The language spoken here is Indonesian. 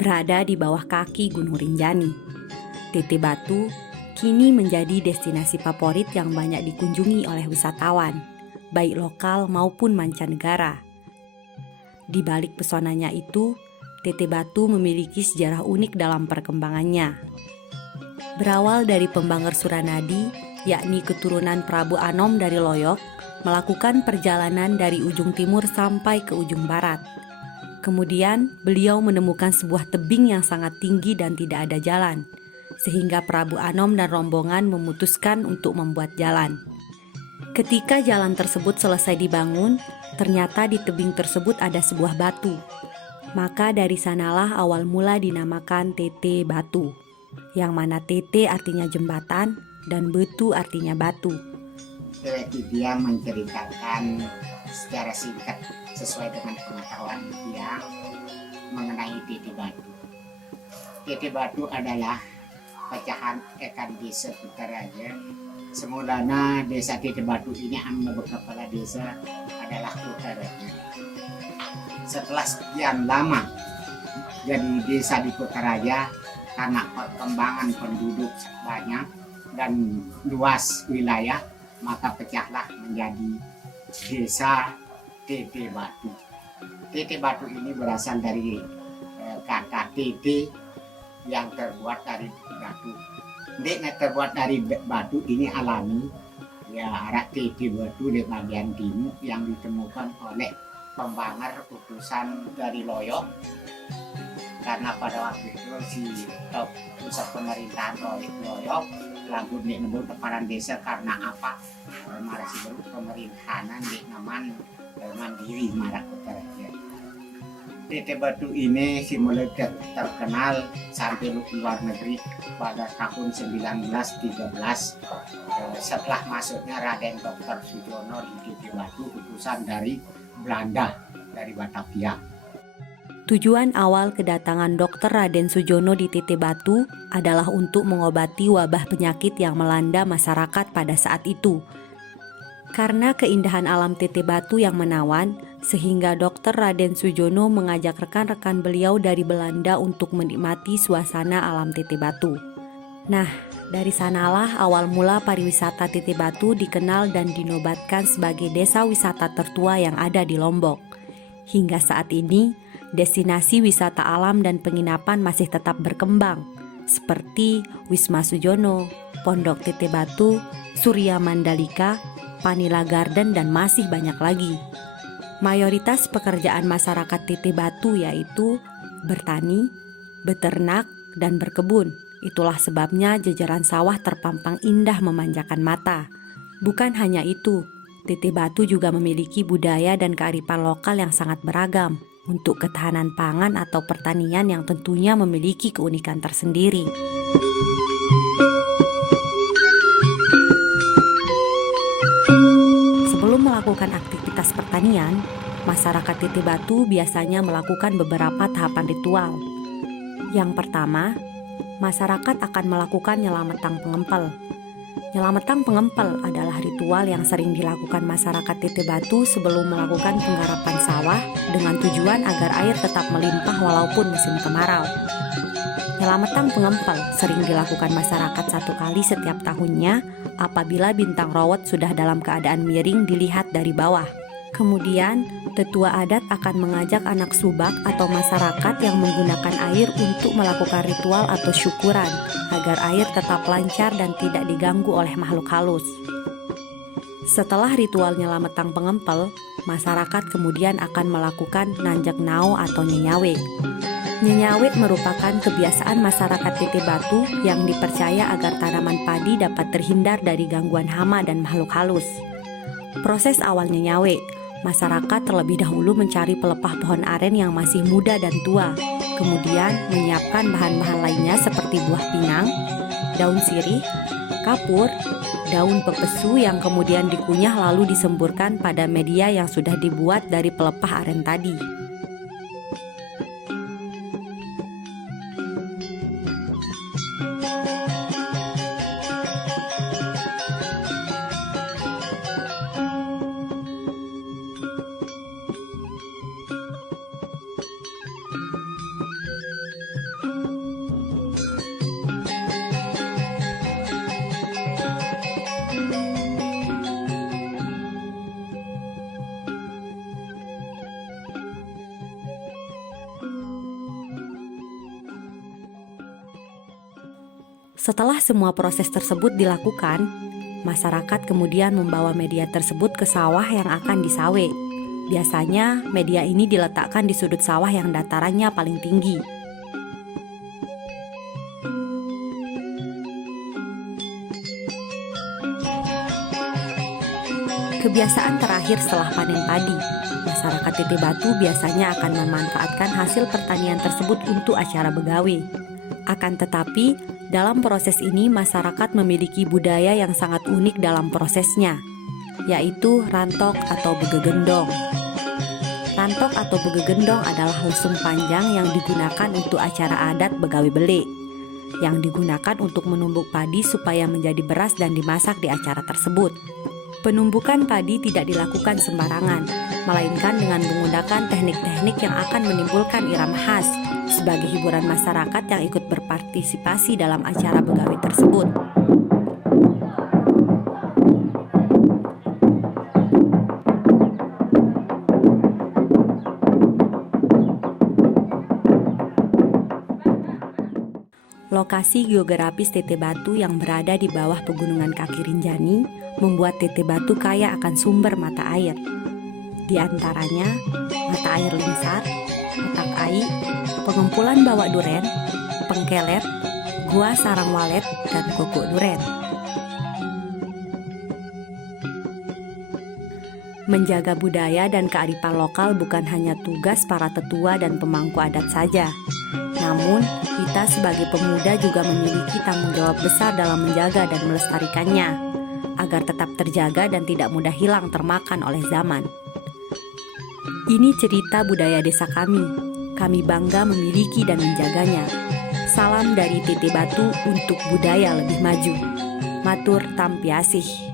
berada di bawah kaki Gunung Rinjani. Tete Batu kini menjadi destinasi favorit yang banyak dikunjungi oleh wisatawan, baik lokal maupun mancanegara. Di balik pesonanya itu, Tete Batu memiliki sejarah unik dalam perkembangannya. Berawal dari Pembangir Suranadi, yakni keturunan Prabu Anom dari Loyok, melakukan perjalanan dari ujung timur sampai ke ujung barat. Kemudian, beliau menemukan sebuah tebing yang sangat tinggi dan tidak ada jalan, sehingga Prabu Anom dan rombongan memutuskan untuk membuat jalan. Ketika jalan tersebut selesai dibangun, ternyata di tebing tersebut ada sebuah batu. Maka dari sanalah awal mula dinamakan Tete Batu, yang mana Tete artinya jembatan dan Betu artinya batu. Dia menceritakan secara singkat sesuai dengan pengetahuan dia mengenai Tete Batu. Tete Batu adalah pecahan ekan desa Kutaraja. Semulanya desa Tete Batu ini amna kepala desa adalah Kutaraja. Setelah sekian lama jadi desa di Kutaraja karena perkembangan penduduk banyak dan luas wilayah, maka pecahlah menjadi desa Tete Batu. Tete Batu ini berasal dari kata tete yang terbuat dari batu. Dia terbuat dari batu ini alami, ya arah Tete Batu di bagian timur yang ditemukan oleh Pembangir utusan dari Loyok. Karena pada waktu itu si pusat pemerintahan Loyok lagu di nebut keparan desa karena apa? Marasi baru pemerintahan di naman mandiri Marak Utara. Tete Batu ini si mulai terkenal sampai luar negeri pada tahun 1913 setelah masuknya Raden Dr. Sujono di Tete Batu, utusan dari Belanda, dari Batavia. Tujuan awal kedatangan Dr. Raden Sujono di Tete Batu adalah untuk mengobati wabah penyakit yang melanda masyarakat pada saat itu. Karena keindahan alam Tete Batu yang menawan, sehingga Dr. Raden Sujono mengajak rekan-rekan beliau dari Belanda untuk menikmati suasana alam Tete Batu. Nah, dari sanalah awal mula pariwisata Tete Batu dikenal dan dinobatkan sebagai desa wisata tertua yang ada di Lombok. Hingga saat ini, destinasi wisata alam dan penginapan masih tetap berkembang, seperti Wisma Sujono, Pondok Tete Batu, Surya Mandalika, Panila Garden, dan masih banyak lagi. Mayoritas pekerjaan masyarakat Tete Batu yaitu bertani, beternak, dan berkebun. Itulah sebabnya jajaran sawah terpampang indah memanjakan mata. Bukan hanya itu, Tete Batu juga memiliki budaya dan kearifan lokal yang sangat beragam untuk ketahanan pangan atau pertanian yang tentunya memiliki keunikan tersendiri. Sebelum melakukan aktivitas pertanian, masyarakat Tete Batu biasanya melakukan beberapa tahapan ritual. Yang pertama, masyarakat akan melakukan nyelametang pengempel. Nyelametang pengempel adalah ritual yang sering dilakukan masyarakat Tete Batu sebelum melakukan penggarapan sawah dengan tujuan agar air tetap melimpah walaupun musim kemarau. Nyelametang pengempel sering dilakukan masyarakat satu kali setiap tahunnya apabila bintang rawat sudah dalam keadaan miring dilihat dari bawah. Kemudian, tetua adat akan mengajak anak subak atau masyarakat yang menggunakan air untuk melakukan ritual atau syukuran agar air tetap lancar dan tidak diganggu oleh makhluk halus. Setelah ritual nyelametang pengempel, masyarakat kemudian akan melakukan nanjak nao atau nyenyawe. Nyenyawe merupakan kebiasaan masyarakat Tete Batu yang dipercaya agar tanaman padi dapat terhindar dari gangguan hama dan makhluk halus. Proses awal nyenyawe, masyarakat terlebih dahulu mencari pelepah pohon aren yang masih muda dan tua, kemudian menyiapkan bahan-bahan lainnya seperti buah pinang, daun sirih, kapur, daun pepesu yang kemudian dikunyah lalu disemburkan pada media yang sudah dibuat dari pelepah aren tadi. Setelah semua proses tersebut dilakukan, masyarakat kemudian membawa media tersebut ke sawah yang akan disawe. Biasanya media ini diletakkan di sudut sawah yang datarannya paling tinggi. Kebiasaan terakhir setelah panen padi, masyarakat Teteh Batu biasanya akan memanfaatkan hasil pertanian tersebut untuk acara begawe. Akan tetapi, dalam proses ini masyarakat memiliki budaya yang sangat unik dalam prosesnya, yaitu rantok atau begegendong. Rantok atau begegendong adalah lesung panjang yang digunakan untuk acara adat begawe bele, yang digunakan untuk menumbuk padi supaya menjadi beras dan dimasak di acara tersebut. Penumbukan padi tidak dilakukan sembarangan, melainkan dengan menggunakan teknik-teknik yang akan menimbulkan irama khas sebagai hiburan masyarakat yang ikut berpartisipasi dalam acara begawe tersebut. Lokasi geografis Teteh Batu yang berada di bawah pegunungan kaki Rinjani membuat Teteh Batu kaya akan sumber mata air. Di antaranya mata air Lingsar, Petak Ai, Pengumpulan Bawak Duren, Pengkelet, Gua Sarang Walet, dan Gogok Duren. Menjaga budaya dan kearifan lokal bukan hanya tugas para tetua dan pemangku adat saja. Namun, kita sebagai pemuda juga memiliki tanggung jawab besar dalam menjaga dan melestarikannya, agar tetap terjaga dan tidak mudah hilang termakan oleh zaman. Ini cerita budaya desa kami. Kami bangga memiliki dan menjaganya. Salam dari Teteh Batu untuk budaya lebih maju. Matur Tampiasih.